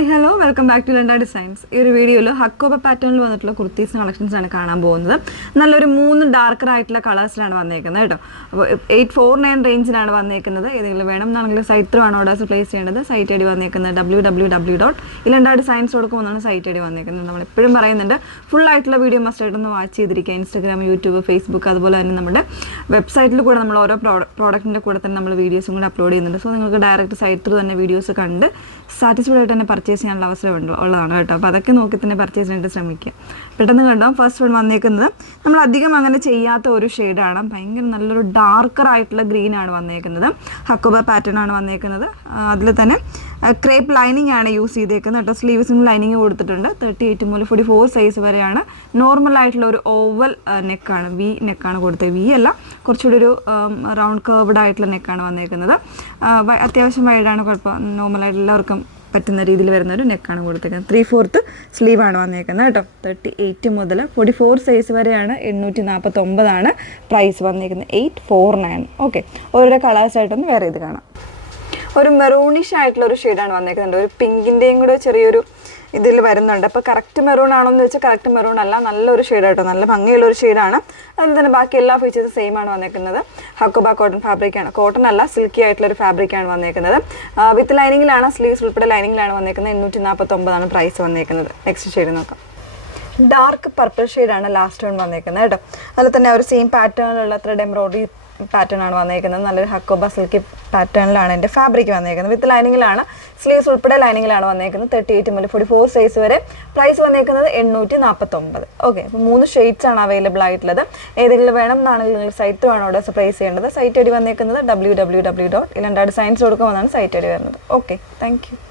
Hi hello welcome back to ലണ്ട designs. ഈ ഒരു വീഡിയോയിൽ ഹക്കോബ പാറ്റേണിൽ വന്നിട്ടുള്ള കുർത്തീസ് കളക്ഷൻസ് ആണ് കാണാൻ പോകുന്നത്. നല്ലൊരു 3 ഡാർക്കർ ആയിട്ടുള്ള കളേഴ്സിലാണ് വന്നേക്കുന്നത് കേട്ടോ. അപ്പോൾ 849 റേഞ്ചിലാണ് വന്നേക്കുന്നത്. ഏതെങ്കിലും വേണം എന്നാണെങ്കിൽ സൈറ്റ് ത്രൂ ആണ് ഓർഡേഴ്സ് പ്ലേസ് ചെയ്യേണ്ടത്. സൈറ്റ് ഐ ഡി വന്നേക്കുന്നത് www.ilandadesigns.com എന്നാണ് സൈറ്റ് ഐ ഡി വന്നേക്കുന്നത്. നമ്മൾ എപ്പോഴും പറയുന്നുണ്ട് ഫുൾ ആയിട്ടുള്ള വീഡിയോ മസ്റ്റ് ആയിട്ടൊന്ന് വാച്ച് ചെയ്തിരിക്കുക. ഇൻസ്റ്റാഗ്രാം, യൂട്യൂബ്, ഫേസ്ബുക്ക്, അതുപോലെ തന്നെ നമ്മുടെ വെബ്സൈറ്റിൽ കൂടെ നമ്മൾ ഓരോ പ്രോഡക്റ്റിൻ്റെ കൂടെ തന്നെ നമ്മൾ വീഡിയോസും കൂടെ അപ്ലോഡ് ചെയ്യുന്നുണ്ട്. സോ നിങ്ങൾക്ക് ഡയറക്റ്റ് സൈറ്റ് ത്രൂ തന്നെ വീഡിയോസ് കണ്ട് സാറ്റിസ്ഫൈഡ് ആയിട്ട് തന്നെ പർച്ചേസ് ചെയ്യാനുള്ള അവസരം ഉള്ളതാണ് കേട്ടോ. അപ്പോൾ അതൊക്കെ നോക്കി തന്നെ പർച്ചേസ് ചെയ്യാനായിട്ട് ശ്രമിക്കുക. പെട്ടെന്ന് കണ്ടോ, ഫസ്റ്റ് വൺ വന്നേക്കുന്നത് നമ്മൾ അധികം അങ്ങനെ ചെയ്യാത്ത ഒരു ഷെയ്ഡാണ്. ഭയങ്കര നല്ലൊരു ഡാർക്കർ ആയിട്ടുള്ള ഗ്രീൻ ആണ് വന്നേക്കുന്നത്. ഹക്കോബ പാറ്റേൺ ആണ് വന്നേക്കുന്നത്. അതിൽ തന്നെ ക്രേപ്പ് ലൈനിങ് ആണ് യൂസ് ചെയ്തേക്കുന്നത് കേട്ടോ. സ്ലീവ്സിന് ലൈനിങ് കൊടുത്തിട്ടുണ്ട്. 38 മുതൽ 44 സൈസ് വരെയാണ്. നോർമൽ ആയിട്ടുള്ള ഒരു ഓവൽ നെക്കാണ്, വി നെക്കാണ് കൊടുത്തത്. വി അല്ല, കുറച്ചുകൂടി ഒരു റൗണ്ട് കർവ്ഡ് ആയിട്ടുള്ള നെക്കാണ് വന്നേക്കുന്നത്. അത്യാവശ്യം വൈഡാണ്, കുഴപ്പം നോർമലായിട്ട് എല്ലാവർക്കും പറ്റുന്ന രീതിയിൽ വരുന്ന ഒരു നെക്കാണ് കൊടുത്തേക്കുന്നത്. 3/4 സ്ലീവാണ് വന്നേക്കുന്നത് കേട്ടോ. 38 മുതൽ 44 സൈസ് വരെയാണ്. 849 പ്രൈസ് വന്നേക്കുന്നത്. 849. ഓക്കെ, ഓരോ കളേഴ്സായിട്ടൊന്ന് വേറെ ഇത് കാണാം. ഒരു മെറൂണിഷ് ആയിട്ടുള്ള ഒരു ഷെയ്ഡാണ് വന്നേക്കുന്നുണ്ട്. ഒരു പിങ്കിൻ്റെയും കൂടെ ചെറിയൊരു ഇതിൽ വരുന്നുണ്ട്. അപ്പോൾ കറക്റ്റ് മെറൂൺ ആണോ എന്ന് വെച്ചാൽ കറക്റ്റ് മെറൂൺ അല്ല, നല്ലൊരു ഷെയ്ഡായിട്ടോ, നല്ല ഭംഗിയുള്ളൊരു ഷെയ്ഡാണ്. അതിൽ തന്നെ ബാക്കി എല്ലാ ഫീച്ചേഴ്സും സെയിം ആണ് വന്നേക്കുന്നത്. ഹക്കോബ കോട്ടൺ ഫാബ്രിക്കാണ്, കോട്ടൺ അല്ല സിൽക്കി ആയിട്ടുള്ളൊരു ഫാബ്രിക്കാണ് വന്നേക്കുന്നത്. വിത്ത് ലൈനിങ്ങിലാണ്, സ്ലീവ്സ് ഉൾപ്പെടെ ലൈനിങ്ങിലാണ് വന്നേക്കുന്നത്. 849 പ്രൈസ് വന്നേക്കുന്നത്. നെക്സ്റ്റ് ഷെയ്ഡ് നോക്കാം. ഡാർക്ക് പർപ്പിൾ ഷെയ്ഡാണ് ലാസ്റ്റ് വൺ വന്നേക്കുന്നത് കേട്ടോ. അതിൽ തന്നെ ഒരു സെയിം പാറ്റേണിലുള്ള ത്രെഡ് എംബ്രോയിഡറി പാറ്റേൺ ആണ് വന്നേക്കുന്നത്. നല്ലൊരു ഹക്കോബ സിൽക്കി പാറ്റേണിലാണ് എൻ്റെ ഫാബ്രിക് വന്നേക്കുന്നത്. വിത്ത് ലൈനിങ്ങിലാണ്, സ്ലീവ്സ് ഉൾപ്പെടെ ലൈനിങ്ങിലാണ് വന്നേക്കുന്നത്. 38 മുതൽ 44 സൈസ് വരെ. പ്രൈസ് വന്നേക്കുന്നത് 849. ഓക്കെ, അപ്പോൾ 3 ഷെയ്ഡ്സ് ആണ് അവൈലബിൾ ആയിട്ടുള്ളത്. ഏതെങ്കിലും വേണം എന്നാണെങ്കിൽ നിങ്ങൾ സൈറ്റ് ആണ് ഓർഡേഴ്സ് പ്ലേസ് ചെയ്യേണ്ടത്. സൈറ്റ് ഐ ഡി വന്നേക്കുന്നത് www.ilandadesigns.com എന്നാണ് സൈറ്റ് ഐ ഡി വരുന്നത്. Okay, thank you.